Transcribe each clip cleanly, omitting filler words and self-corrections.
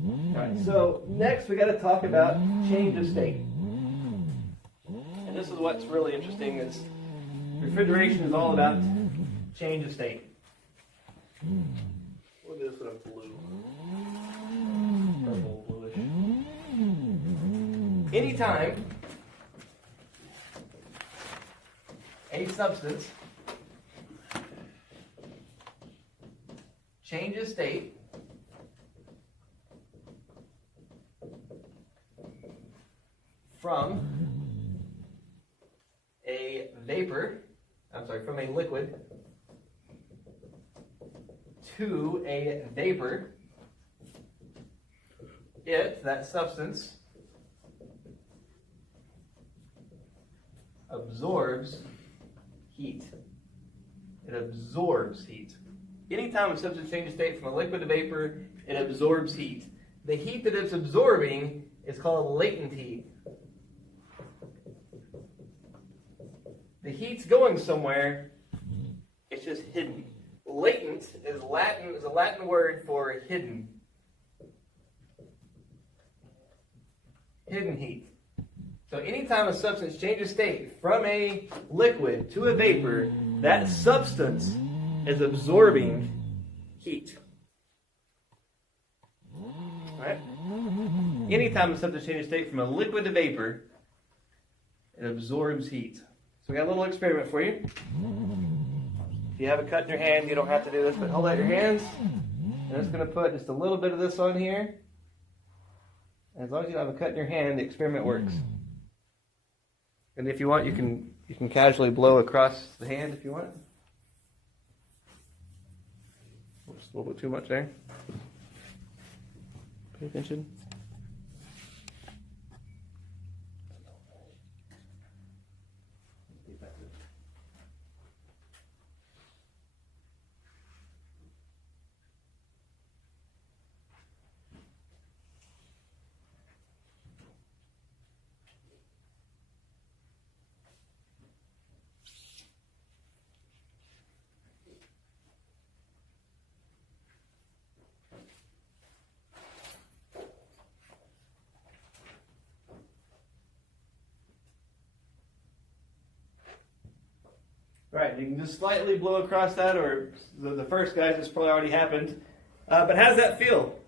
Alright, so next we got to talk about change of state. And this is what's really interesting is refrigeration is all about change of state. We'll do this with a blue. Purple, bluish. Anytime a substance changes state from a from a liquid to a vapor, that substance absorbs heat. It absorbs heat. Anytime a substance changes state from a liquid to vapor, it absorbs heat. The heat that it's absorbing is called latent heat. The heat's going somewhere, it's just hidden. Latent is a Latin word for hidden. Hidden heat. So anytime a substance changes state from a liquid to a vapor, that substance is absorbing heat. Alright? Anytime a substance changes state from a liquid to vapor, it absorbs heat. So we got a little experiment for you. If you have a cut in your hand, you don't have to do this, but hold out your hands. And I'm just going to put just a little bit of this on here. As long as you don't have a cut in your hand, the experiment works. And if you want, you can casually blow across the hand if you want. Oops, a little bit too much there. Pay attention. Right, you can just slightly blow across that, or the first guys, this probably already happened. But how does that feel?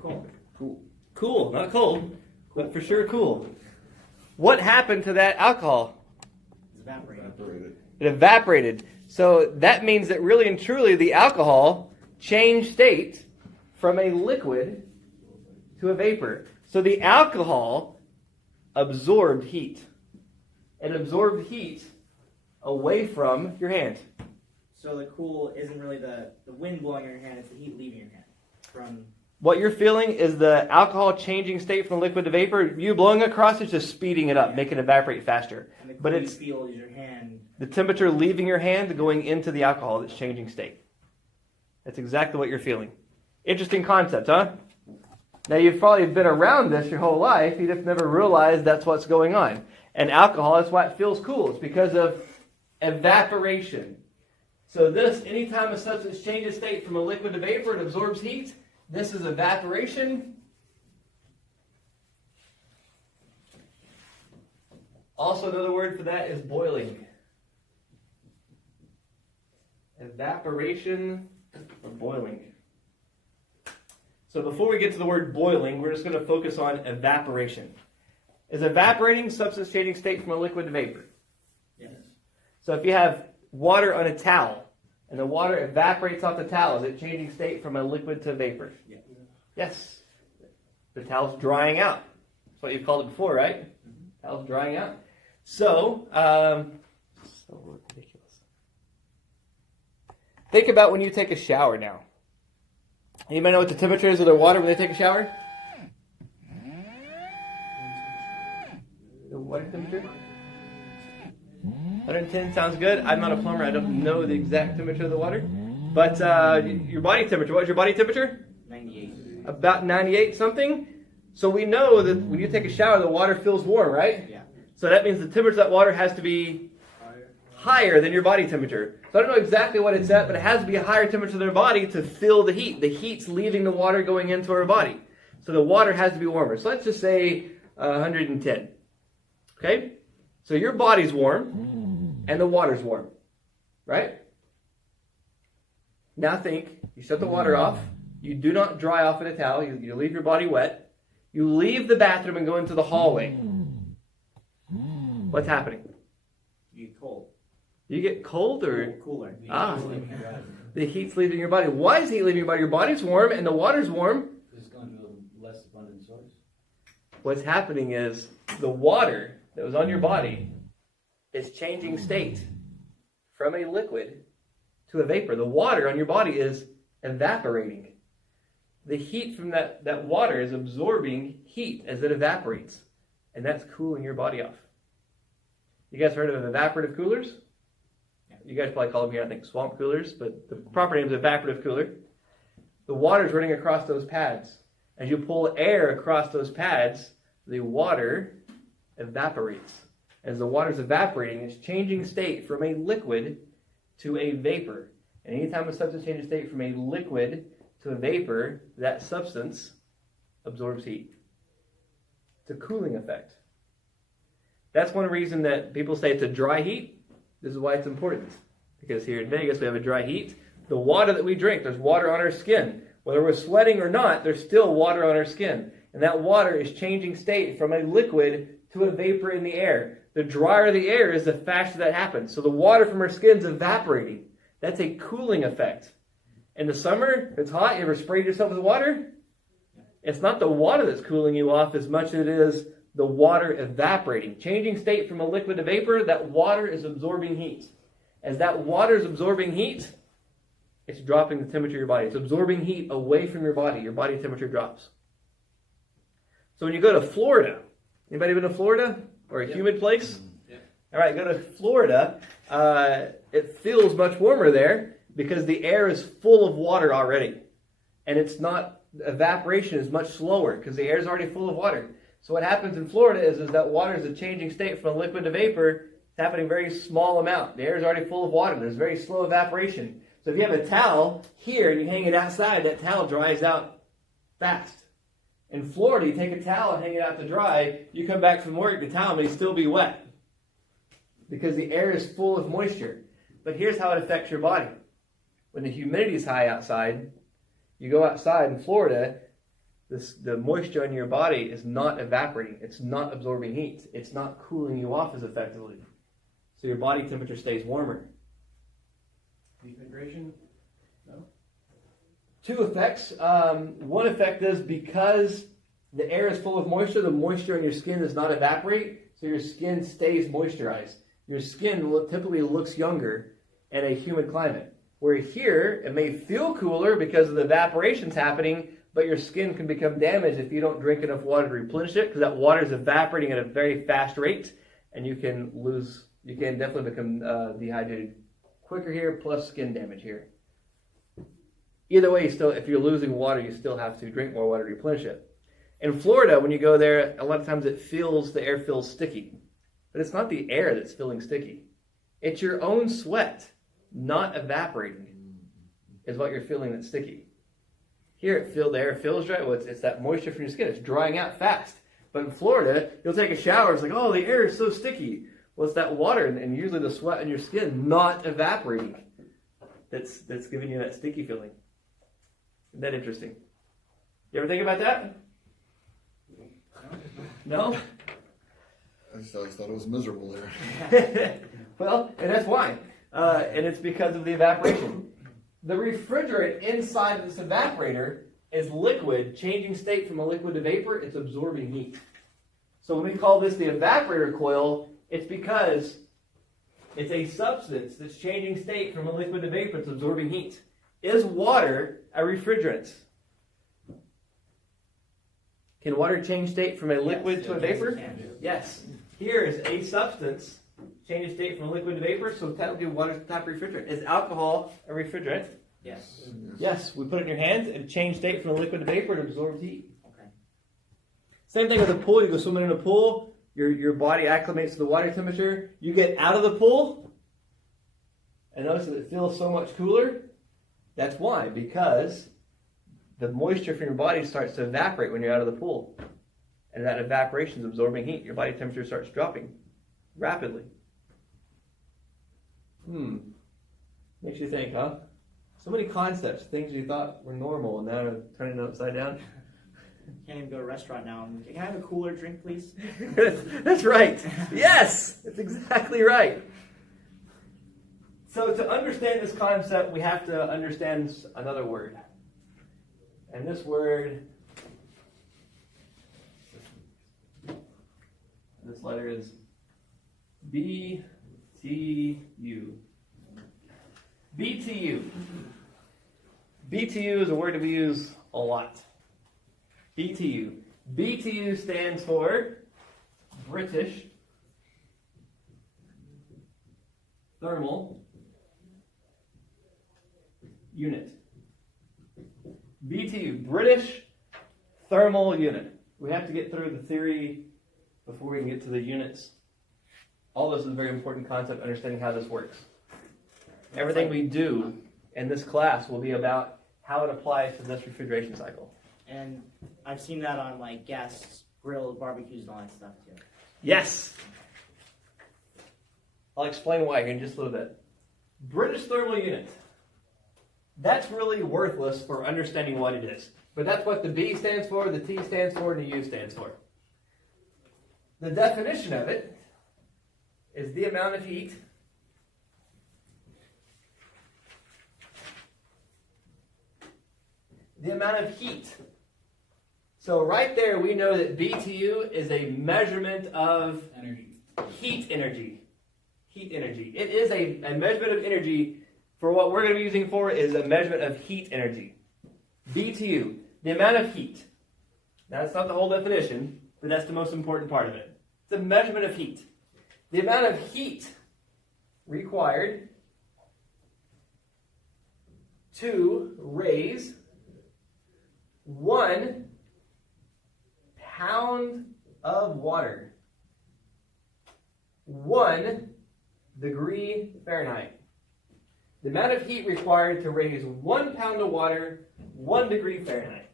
Cool. Cool, not cold, but for sure cool. What happened to that alcohol? It's evaporated. It evaporated. So that means that really and truly the alcohol changed state from a liquid to a vapor. So the alcohol absorbed heat. It absorbed heat away from your hand. So the cool isn't really the wind blowing in your hand, it's the heat leaving your hand. What you're feeling is the alcohol changing state from liquid to vapor. You blowing across it's just speeding it up, making it evaporate faster. And the cool but you it's feel is your hand. the temperature leaving your hand going into the alcohol that's changing state. That's exactly what you're feeling. Interesting concept, huh? Now you've probably been around this your whole life. You just never realized that's what's going on. And alcohol, that's why it feels cool. It's because of evaporation. So this, anytime a substance changes state from a liquid to vapor, it absorbs heat. This is evaporation. Also, another word for that is boiling. Evaporation or boiling. So before we get to the word boiling, we're just going to focus on evaporation. Is evaporating substance changing state from a liquid to vapor? Yes. So if you have water on a towel, and the water evaporates off the towel, is it changing state from a liquid to vapor? Yeah. Yes. The towel's drying out. That's what you've called it before, right? Mm-hmm. Towel's drying out. So ridiculous. Think about when you take a shower now. Anybody know what the temperature is of their water when they take a shower? The water temperature? 110 sounds good. I'm not a plumber. I don't know the exact temperature of the water. But your body temperature, what is your body temperature? 98. About 98 something. So we know that when you take a shower, the water feels warm, right? Yeah. So that means the temperature of that water has to be higher than your body temperature. So I don't know exactly what it's at, but it has to be a higher temperature than our body to feel the heat. The heat's leaving the water going into our body. So the water has to be warmer. So let's just say 110. Okay? So your body's warm and the water's warm. Right? Now think, you shut the water off. You do not dry off in a towel. You leave your body wet. You leave the bathroom and go into the hallway. What's happening? You get cold. You get cold or Cooler. the heat's leaving your body. Why is heat leaving your body? Your body's warm and the water's warm. It's going to a less abundant source. What's happening is the water that was on your body is changing state from a liquid to a vapor. The water on your body is evaporating. The heat from that water is absorbing heat as it evaporates. And that's cooling your body off. You guys heard of evaporative coolers? You guys probably call them here, I think, swamp coolers, but the proper name is evaporative cooler. The water is running across those pads. As you pull air across those pads, the water evaporates. As the water is evaporating, it's changing state from a liquid to a vapor. And anytime a substance changes state from a liquid to a vapor, that substance absorbs heat. It's a cooling effect. That's one reason that people say it's a dry heat. This is why it's important. Because here in Vegas, we have a dry heat. The water that we drink, there's water on our skin. Whether we're sweating or not, there's still water on our skin. And that water is changing state from a liquid to a vapor in the air. The drier the air is, the faster that happens. So the water from our skin is evaporating. That's a cooling effect. In the summer, it's hot. You ever sprayed yourself with water? It's not the water that's cooling you off as much as it is the water evaporating. Changing state from a liquid to vapor, that water is absorbing heat. As that water is absorbing heat, it's dropping the temperature of your body. It's absorbing heat away from your body. Your body temperature drops. So when you go to Florida, anybody been to Florida? Or a humid place? All right, go to Florida. It feels much warmer there because the air is full of water already. And it's not, evaporation is much slower because the air is already full of water. So what happens in Florida is that water is a changing state from a liquid to vapor. It's happening very small amount. The air is already full of water. There's very slow evaporation. So if you have a towel here and you hang it outside, that towel dries out fast. In Florida, you take a towel and hang it out to dry. You come back from work, the towel may still be wet because the air is full of moisture. But here's how it affects your body. When the humidity is high outside, you go outside in Florida, the moisture in your body is not evaporating. It's not absorbing heat. It's not cooling you off as effectively. So your body temperature stays warmer. Dehydration? No? Two effects. One effect is because the air is full of moisture, the moisture in your skin does not evaporate, so your skin stays moisturized. Your skin typically looks younger in a humid climate. Where here, it may feel cooler because of the evaporation's happening, but your skin can become damaged if you don't drink enough water to replenish it, because that water is evaporating at a very fast rate, and you can definitely become dehydrated quicker here, plus skin damage here. Either way, if you're losing water, you still have to drink more water to replenish it. In Florida, when you go there, a lot of times the air feels sticky. But it's not the air that's feeling sticky. It's your own sweat not evaporating is what you're feeling that's sticky. Here, the air feels dry. Well, it's that moisture from your skin. It's drying out fast. But in Florida, you'll take a shower. It's like, oh, the air is so sticky. Well, it's that water and usually the sweat in your skin not evaporating that's giving you that sticky feeling. Isn't that interesting? You ever think about that? No? I just always thought it was miserable there. Well, and that's why. And it's because of the evaporation. The refrigerant inside of this evaporator is liquid, changing state from a liquid to vapor. It's absorbing heat. So when we call this the evaporator coil, it's because it's a substance that's changing state from a liquid to vapor. It's absorbing heat. Is water a refrigerant? Can water change state from a liquid to a vapor? Yes. Here is a substance changes state from a liquid to vapor, so technically water is a type of refrigerant. Is alcohol a refrigerant? Yes. Yes. We put it in your hands and change state from a liquid to vapor. It absorbs heat. Okay. Same thing with a pool. You go swimming in a pool. Your body acclimates to the water temperature. You get out of the pool, and notice that it feels so much cooler. That's why, because the moisture from your body starts to evaporate when you're out of the pool. And that evaporation is absorbing heat. Your body temperature starts dropping rapidly. Makes you think, huh? So many concepts, things you thought were normal, and now are turning upside down. Can't even go to a restaurant now. I'm like, can I have a cooler drink, please? That's right. Yes, that's exactly right. So to understand this concept, we have to understand another word. And this word, this letter is BTU. BTU. BTU is a word that we use a lot. BTU. BTU stands for British Thermal Unit. BTU, British Thermal Unit. We have to get through the theory before we can get to the units. All this is a very important concept, understanding how this works. Everything we do in this class will be about how it applies to this refrigeration cycle. And I've seen that on like gas grill barbecues and all that stuff too. Yes! I'll explain why in just a little bit. British Thermal Unit. That's really worthless for understanding what it is. But that's what the B stands for, the T stands for, and the U stands for. The definition of it is the amount of heat So right there we know that BTU is a measurement of Energy. heat energy. Heat energy. It is a measurement of energy. For what we're going to be using for is a measurement of heat energy. BTU, the amount of heat. Now, that's not the whole definition, but that's the most important part of it. It's a measurement of heat. The amount of heat required to raise 1 pound of water. 1 degree Fahrenheit. The amount of heat required to raise 1 pound of water, 1 degree Fahrenheit.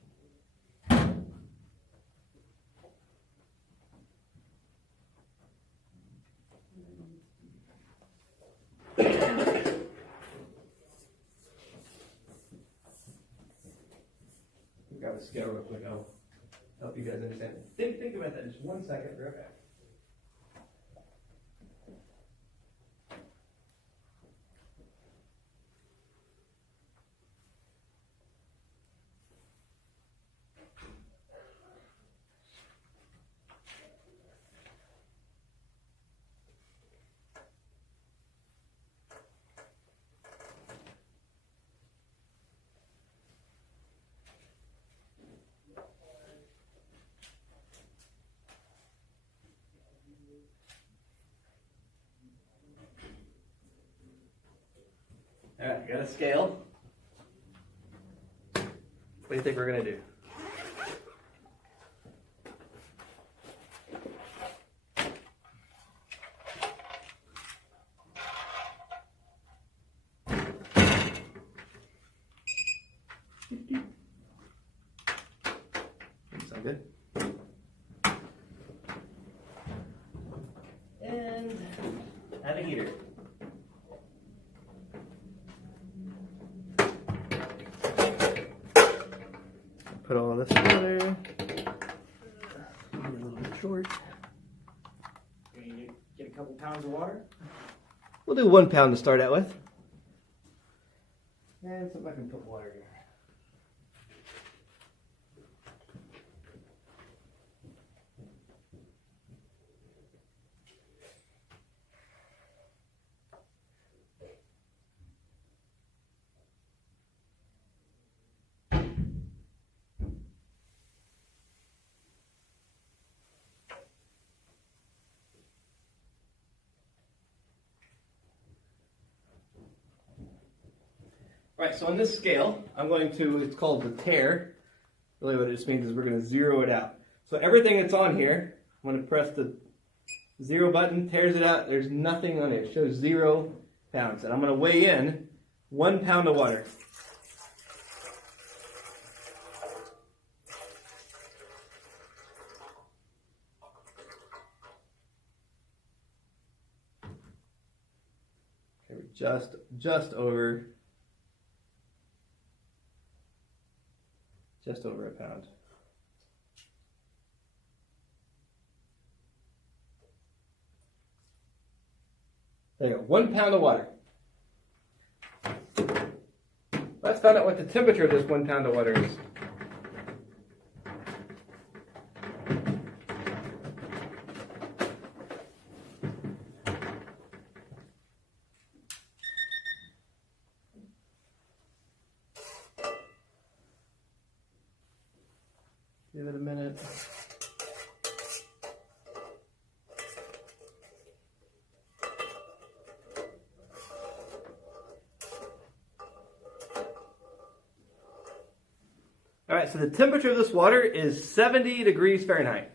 Grab a scale real quick. I'll help you guys understand it. Think about that just 1 second. Right back. All right, got a scale. What do you think we're going to do? Sound good? And add a heater. Put all this together. A little bit short. You're gonna get a couple pounds of water. We'll do 1 pound to start out with. And see if I can put water here. Right, so on this scale, I'm going to, it's called the tare. Really what it just means is we're going to zero it out. So everything that's on here, I'm going to press the 0 button, tears it out. There's nothing on it. It shows 0 pounds. And I'm going to weigh in 1 pound of water. just over a pound. There you go, 1 pound of water. Let's find out what the temperature of this 1 pound of water is. Give it a minute. All right, so the temperature of this water is 70 degrees Fahrenheit.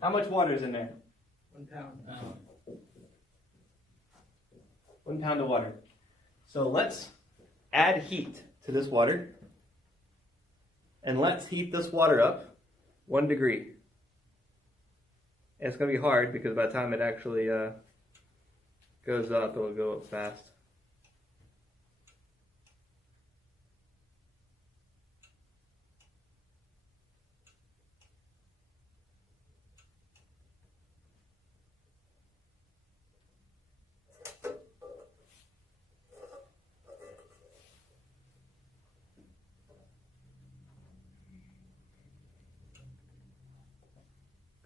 How much water is in there? 1 pound. 1 pound of water. So let's add heat to this water. And let's heat this water up 1 degree. And it's going to be hard because by the time it actually goes up, it'll go up fast.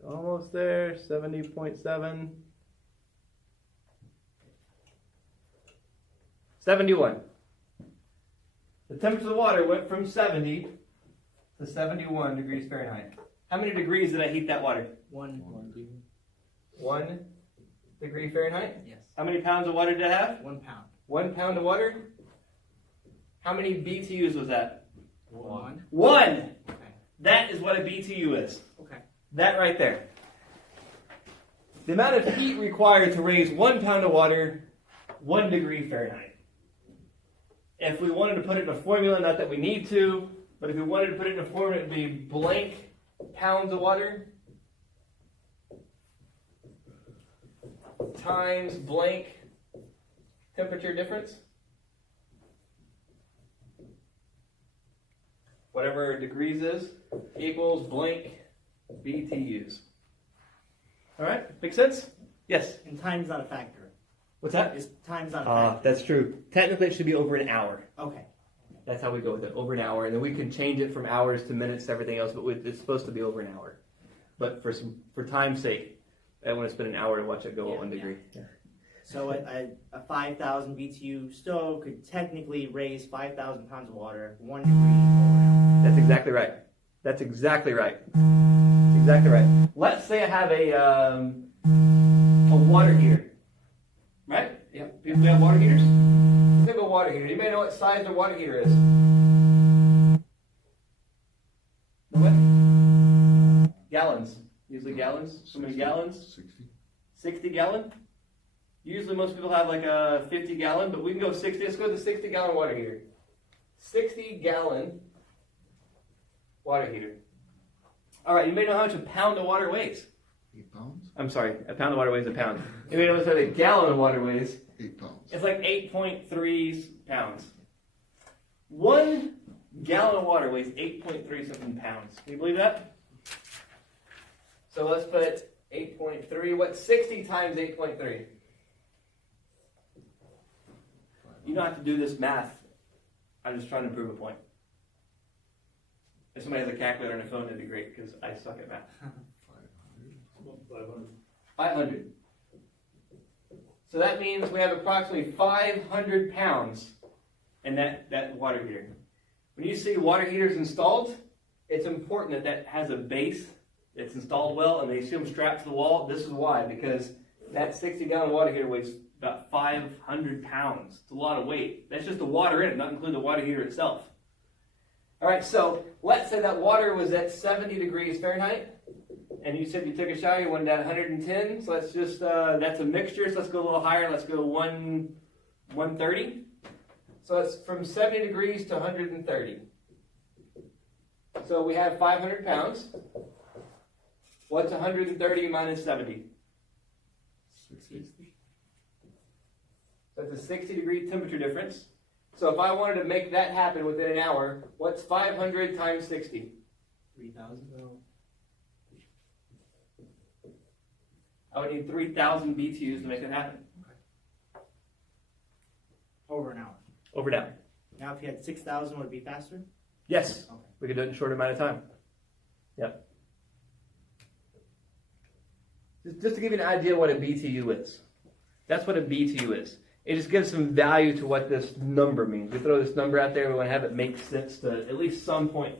Almost there, 70.7. 71. The temperature of the water went from 70 to 71 degrees Fahrenheit. How many degrees did I heat that water? 1. 1 degree Fahrenheit? Yes. How many pounds of water did I have? 1 pound. 1 pound of water? How many BTUs was that? 1. 1! Okay. That is what a BTU is. Okay. That right there. The amount of heat required to raise 1 pound of water, 1 degree Fahrenheit. If we wanted to put it in a formula, not that we need to, but if we wanted to put it in a formula, it would be blank pounds of water times blank temperature difference. Whatever degrees is equals blank BTUs. All right, make sense? Yes. And time's not a factor. What's that? Is time's not a factor. That's true. Technically, it should be over an hour. Okay. That's how we go with it, over an hour. And then we can change it from hours to minutes to everything else, but it's supposed to be over an hour. But for time's sake, I want to spend an hour to watch it go at 1 degree. Yeah. So a 5,000 BTU stove could technically raise 5,000 pounds of water 1 degree over an That's exactly right. That's exactly right. That's exactly right. Let's say I have a water heater. Right? Yep. People have water heaters? Let's have a water heater. Anybody know what size their water heater is? What? Gallons. Usually gallons. So many gallons? 60. 60 gallon? Usually most people have like a 50 gallon, but we can go 60. Let's go with the 60 gallon water heater. 60 gallon water heater. All right, you may know how much a pound of water weighs. 8 pounds? I'm sorry, a pound of water weighs a pound. You may know what a gallon of water weighs. 8 pounds. It's like 8.3 pounds. 1 gallon of water weighs 8.3 something pounds. Can you believe that? So let's put 8.3. What's 60 times 8.3? You don't have to do this math. I'm just trying to prove a point. If somebody has a calculator on their phone, that'd be great, because I suck at math. 500. So that means we have approximately 500 pounds in that water heater. When you see water heaters installed, it's important that that has a base that's installed well, and they see them strapped to the wall. This is why, because that 60-gallon water heater weighs about 500 pounds. It's a lot of weight. That's just the water in it, not including the water heater itself. All right, so let's say that water was at 70 degrees Fahrenheit, and you said you took a shower, you wanted at 110, so let's just, that's a mixture, so let's go a little higher, let's go 130. So it's from 70 degrees to 130. So we have 500 pounds. What's 130 minus 70? 60. That's a 60-degree temperature difference. So if I wanted to make that happen within an hour, what's 500 times 60? 3,000. I would need 3,000 BTUs to make it happen. Over an hour. Over down. Now, if you had 6,000, would it be faster? Yes. Okay. We could do it in a short amount of time. Yep. Just to give you an idea what a BTU is. That's what a BTU is. It just gives some value to what this number means. We throw this number out there, we want to have it make sense to at least some point.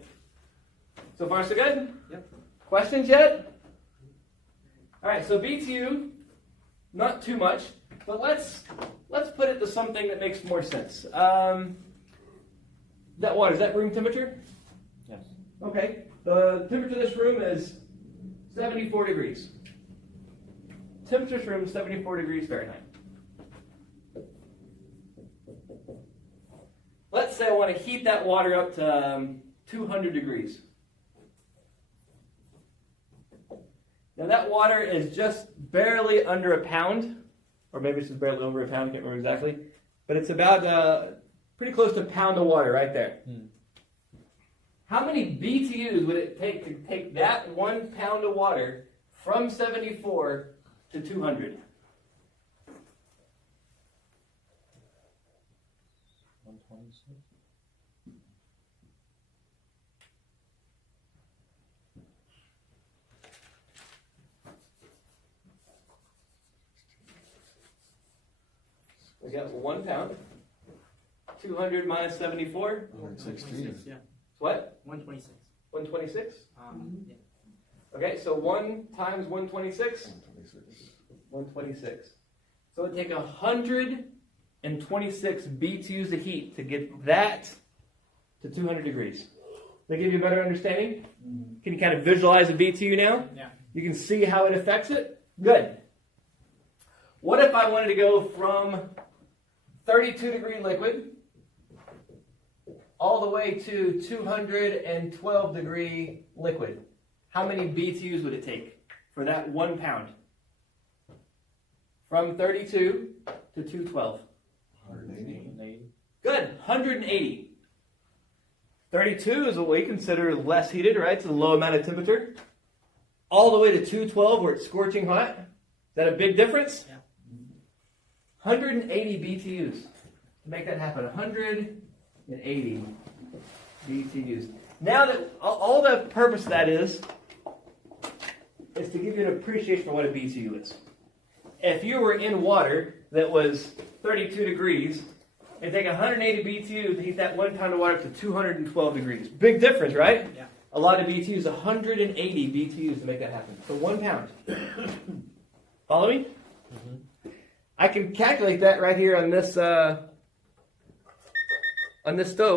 So far, so good? Yep. Questions yet? All right, so BTU, not too much, but let's put it to something that makes more sense. That water, is that room temperature? Yes. Okay, the temperature of this room is 74 degrees. Temperature of this room is 74 degrees Fahrenheit. Let's say I want to heat that water up to 200 degrees. Now that water is just barely under a pound, or maybe it's just barely over a pound, I can't remember exactly, but it's about pretty close to a pound of water right there. How many BTUs would it take to take that 1 pound of water from 74 to 200? 126. We got 1 pound. 200 minus 74. 116. Yeah. What? 126. 126? Yeah. Okay, so 1 times 126? 126. 126. So it would take 126 BTUs of heat to get that to 200 degrees. Does that give you a better understanding? Mm-hmm. Can you kind of visualize a BTU now? Yeah. You can see how it affects it? Good. What if I wanted to go from 32 degree liquid all the way to 212 degree liquid? How many BTUs would it take for that 1 pound? From 32 to 212. 180. Good, 180. 32 is what we consider less heated, right? It's a low amount of temperature. All the way to 212 where it's scorching hot. Is that a big difference? Yeah. 180 BTUs to make that happen. 180 BTUs. Now that all the purpose of that is to give you an appreciation for what a BTU is. If you were in water that was 32 degrees, it'd take 180 BTUs to heat that 1 pound of water up to 212 degrees. Big difference, right? Yeah. A lot of BTUs, 180 BTUs to make that happen. So 1 pound. Follow me? Mm-hmm. I can calculate that right here on this stove.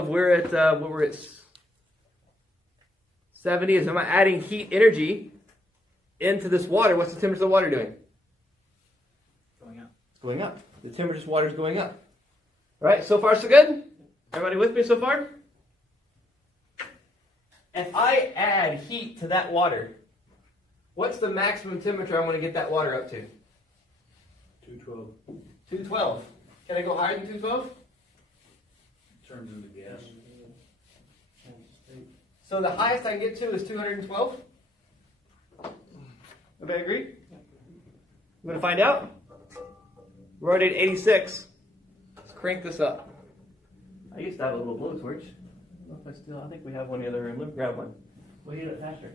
We're at 70. As I'm adding heat energy into this water, what's the temperature of the water doing? Going up. It's going up. The temperature of this water is going up. All right, so far so good? Everybody with me so far? If I add heat to that water, what's the maximum temperature I want to get that water up to? 212 212. Can I go higher than 212? turns into gas. So the highest I can get to is 212? Everybody agree? You want to find out? We're already at 86. Let's crank this up. I used to have a little blowtorch. I don't know if I think we have one in the other room. Let me grab one. We'll heat it faster.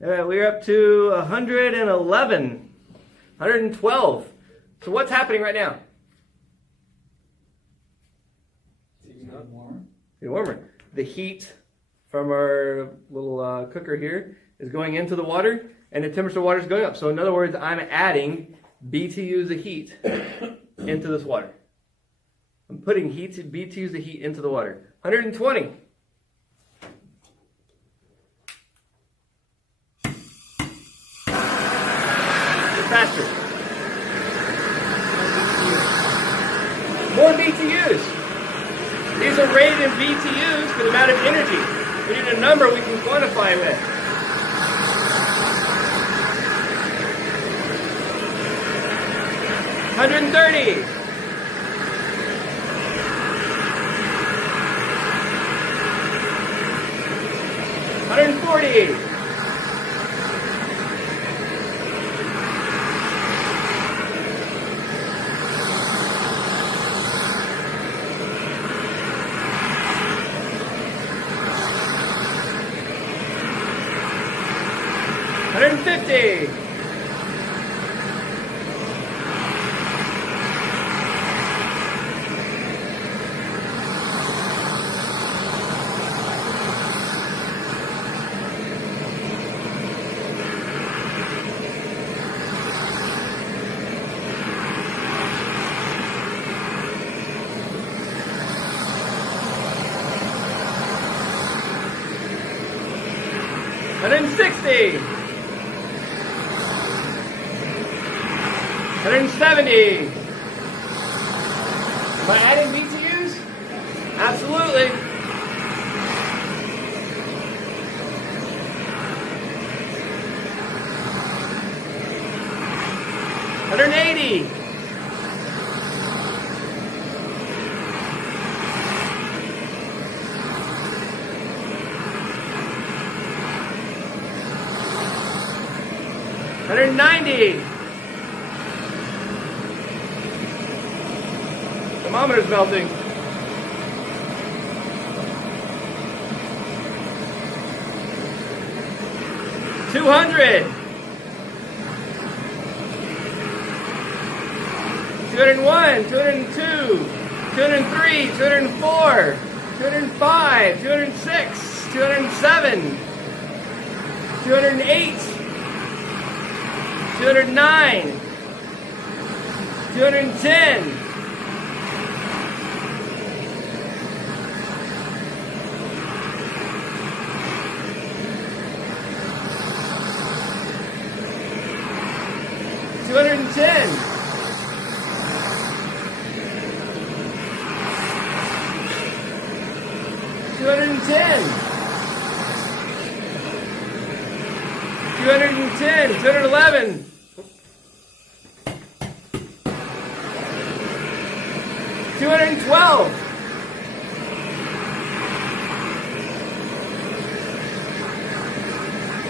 We're up to 111, 112. So what's happening right now? Getting warmer. The heat from our little cooker here is going into the water, and the temperature of the water is going up. So in other words, I'm adding BTUs of heat into this water. I'm putting BTUs of heat into the water. 120. Faster. More BTUs. These are rated in BTUs for the amount of energy. We need a number we can quantify with. $130. $140. $150. $160. $170. Am I adding BTUs? Absolutely. $180. $190. Thermometer's melting. $200. $201, $202, $203, $204, $205, $206, $207, $208, $209, $210. $210. $210. $211. $212.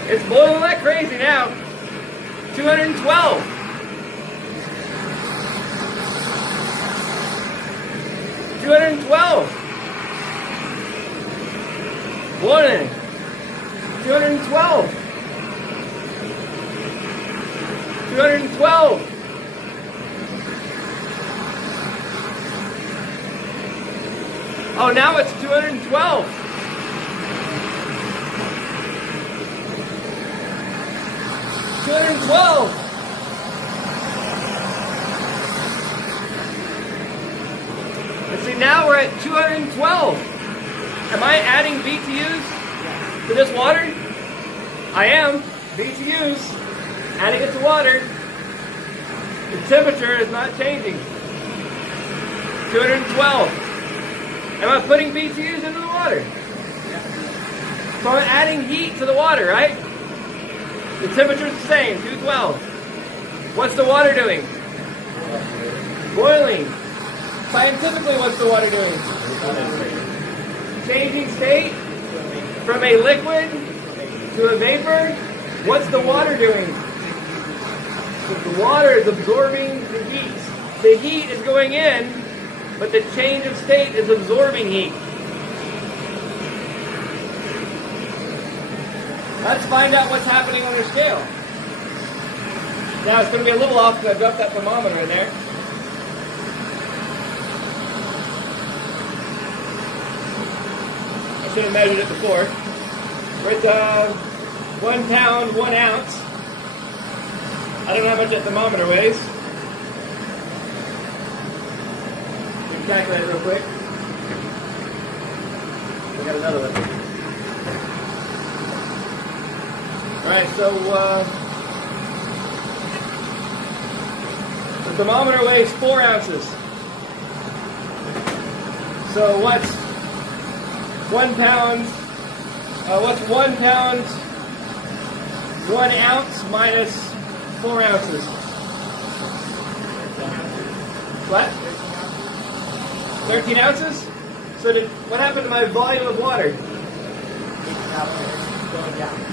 It's boiling like crazy now. $212. $212. Boiling. $212. $212. Oh, now it's $212. $212. And see, now we're at 212. Am I adding BTUs to this water? I am. BTUs. Adding it to water. The temperature is not changing. 212. Am I putting BTUs into the water? So I'm adding heat to the water, right? The temperature is the same, 212. What's the water doing? Boiling. Scientifically, what's the water doing? Changing state from a liquid to a vapor. What's the water doing? The water is absorbing the heat. The heat is going in, but the change of state is absorbing heat. Let's find out what's happening on our scale. Now it's going to be a little off because I dropped that thermometer in there. I should have measured it before. We're at 1 pound, 1 ounce. I don't know how much that thermometer weighs. We can calculate it real quick. We got another one. Alright, so the thermometer weighs 4 ounces. So what's 1 pound? What's 1 pound, 1 ounce minus 4 ounces? What? 13 ounces? So what happened to my volume of water?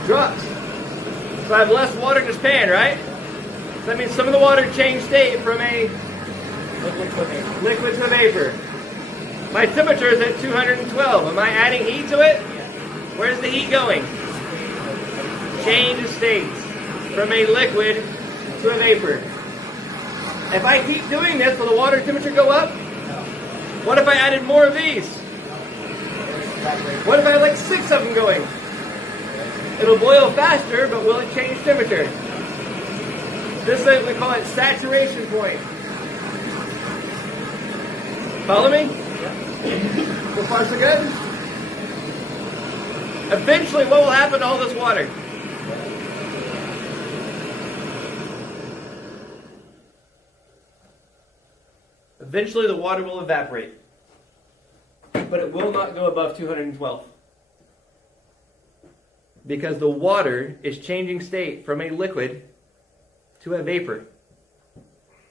Dropped. So I have less water in this pan, right? So that means some of the water changed state from a liquid to vapor. My temperature is at 212. Am I adding heat to it? Where's the heat going? Change of states from a liquid to a vapor. If I keep doing this, will the water temperature go up? What if I added more of these? What if I had like 6 of them going? It'll boil faster, but will it change temperature? This is, we call it saturation point. Follow me? So far so good? Eventually, what will happen to all this water? Eventually, the water will evaporate. But it will not go above 212. Because the water is changing state from a liquid to a vapor.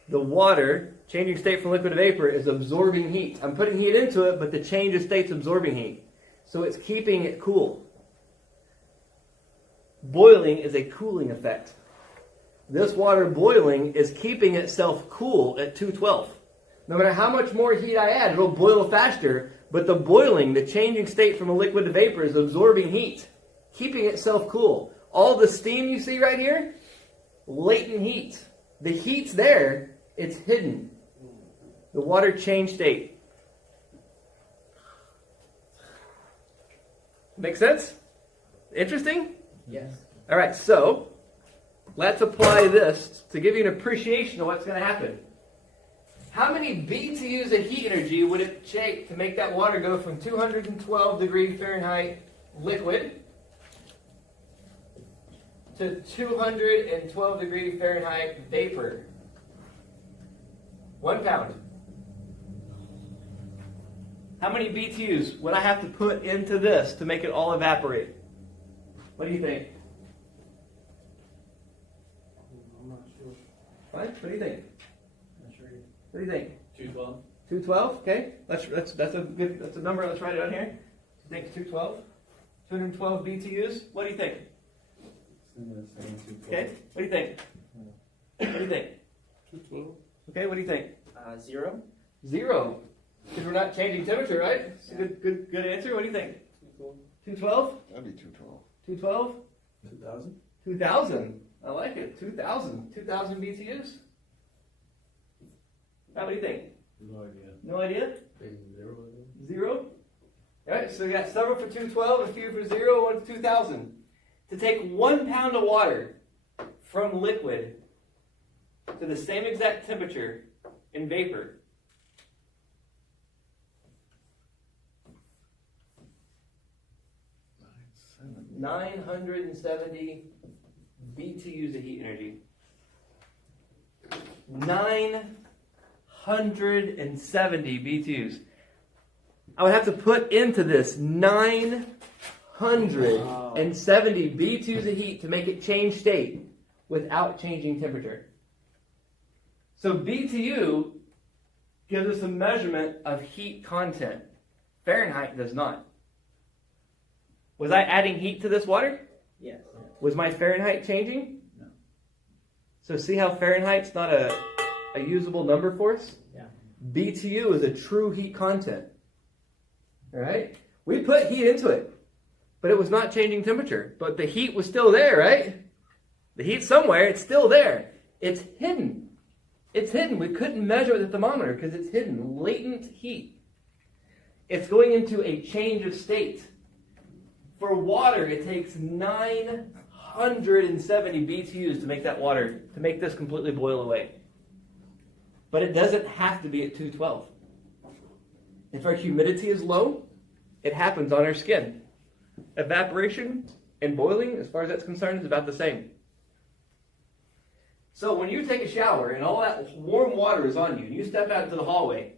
The water changing state from liquid to vapor is absorbing heat. I'm putting heat into it, but the change of state's absorbing heat. So it's keeping it cool. Boiling is a cooling effect. This water boiling is keeping itself cool at 212. No matter how much more heat I add, it'll boil faster, but the boiling, the changing state from a liquid to vapor, is absorbing heat, keeping itself cool. All the steam you see right here, latent heat. The heat's there, it's hidden. The water changed state. Make sense? Interesting? Yes. All right, so let's apply this to give you an appreciation of what's going to happen. How many BTUs of heat energy would it take to make that water go from 212 degrees Fahrenheit liquid to 212 degrees Fahrenheit vapor? 1 pound. How many BTUs would I have to put into this to make it all evaporate? What do you think? I'm not sure. What? What do you think? Not sure. What do you think? 212. 212. Okay, that's a number. Let's write it down here. You think 212? 212 BTUs. What do you think? Okay. What do you think? What do you think? 212. Okay. What do you think? 0. 0. Because we're not changing temperature, right? It's a good answer. What do you think? 212. That'd be 212. 212. 2000. 2000. I like it. 2000. 2000 BTUs. What do you think? No idea. No idea? Maybe 0. 0. All right, so we got several for 212, a few for 0, one for 2000. To take 1 pound of water from liquid to the same exact temperature in vapor, $970 BTUs of heat energy. 970 BTUs. I would have to put into this 970 BTUs of heat to make it change state without changing temperature. So BTU gives us a measurement of heat content. Fahrenheit does not. Was I adding heat to this water? Yes. Was my Fahrenheit changing? No. So see how Fahrenheit's not a usable number for us? Yeah. BTU is a true heat content. All right? We put heat into it, but it was not changing temperature. But the heat was still there, right? The heat's somewhere, it's still there. It's hidden. It's hidden. We couldn't measure it with a thermometer because it's hidden. Latent heat. It's going into a change of state. For water, it takes 970 BTUs to make that water, to make this completely boil away. But it doesn't have to be at 212. If our humidity is low, it happens on our skin. Evaporation and boiling, as far as that's concerned, is about the same. So when you take a shower and all that warm water is on you, and you step out into the hallway,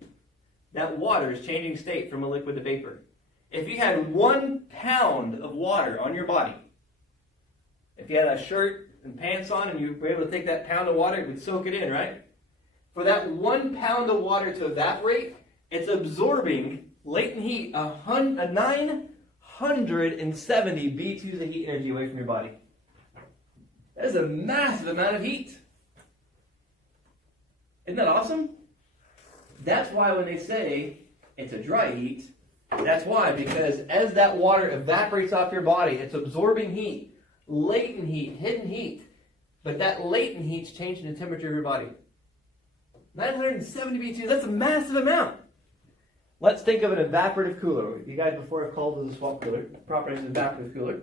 that water is changing state from a liquid to vapor. If you had 1 pound of water on your body, if you had a shirt and pants on and you were able to take that pound of water, it would soak it in, right? For that 1 pound of water to evaporate, it's absorbing latent heat, 970 BTUs of heat energy away from your body. That is a massive amount of heat. Isn't that awesome? That's why when they say it's a dry heat, that's why, because as that water evaporates off your body, it's absorbing heat, latent heat, hidden heat, but that latent heat's changing the temperature of your body. 970 BTUs, that's a massive amount. Let's think of an evaporative cooler. You guys before have called it a swamp cooler. Proper name is evaporative cooler.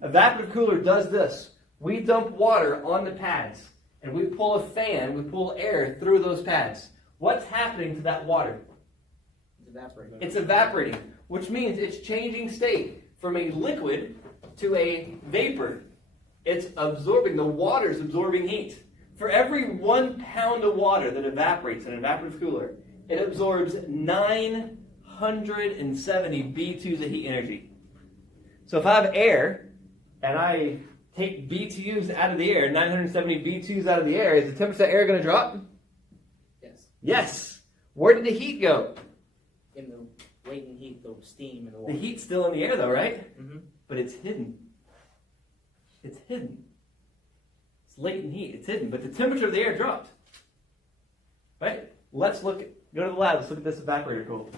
Evaporative cooler does this. We dump water on the pads, and we pull a fan, we pull air through those pads. What's happening to that water? It's evaporating. It's evaporating, which means it's changing state from a liquid to a vapor. It's absorbing, the water's absorbing heat. For every 1 pound of water that evaporates in an evaporative cooler, it absorbs 970 BTUs of heat energy. So if I have air, and I take BTUs out of the air, 970 BTUs out of the air, is the temperature of the air going to drop? Yes. Yes. Where did the heat go? In the latent heat, the steam and the The water. heat's still in the air though, right? Mm-hmm. But it's hidden. It's hidden. It's latent heat. It's hidden. But the temperature of the air dropped. Right? Let's look. Go to the lab. Let's look at this evaporator cool.